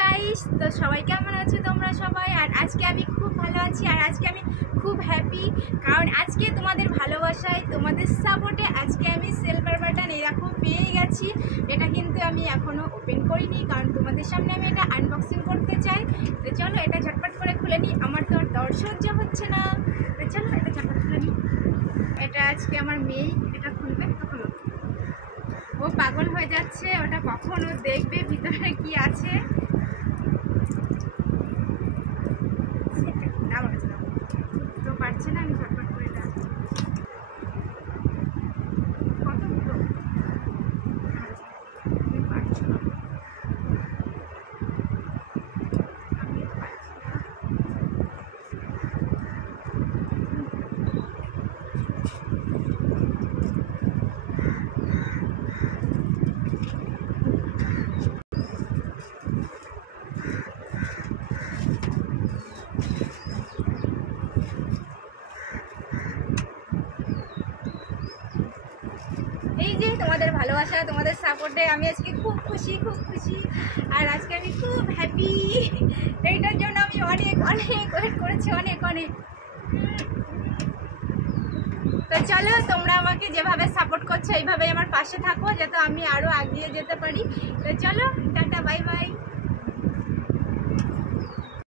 Guys, তো সবাই কেমন আছো তোমরা সবাই? আর আজকে আমি খুব ভালো আছি, আর আজকে আমি খুব হ্যাপি, কারণ আজকে তোমাদের ভালোবাসায়, তোমাদের সাপোর্টে আজকে আমি সিলভার বাটন এরকম পেয়ে গেছি। এটা কিন্তু আমি এখনো ওপেন করিনি, কারণ তোমাদের সামনে আমি এটা আনবক্সিং করতে চাই। তো চলো এটা ঝটপট করে খুলে নিই, আমার তো আর দর সহ্য হচ্ছে না। তো চলো এটা ঝটপট খুলে নিই। এটা আজকে আমার মেয়ে এটা খুলবে, তো খুলো। ও পাগল হয়ে যাচ্ছে, ওটা কখন ও দেখবে ভিতরে কি আছে। তো পারছে না, আমি ঝটপট করে রাখি। কতগুলো পারছো না, আমি পারছি না। এই যে তোমাদের ভালোবাসা, তোমাদের সাপোর্টে আমি আজকে খুব খুশি, খুব খুশি। আর আজকে আমি খুব হ্যাপি। এইটার জন্য আমি অনেক অনেক ওয়েট করেছি, অনেক অনেক। তো চলো, তোমরা আমাকে যেভাবে সাপোর্ট করছো এইভাবেই আমার পাশে থাকো, যাতে আমি আরও এগিয়ে যেতে পারি। তো চলো, টাটা, বাই বাই।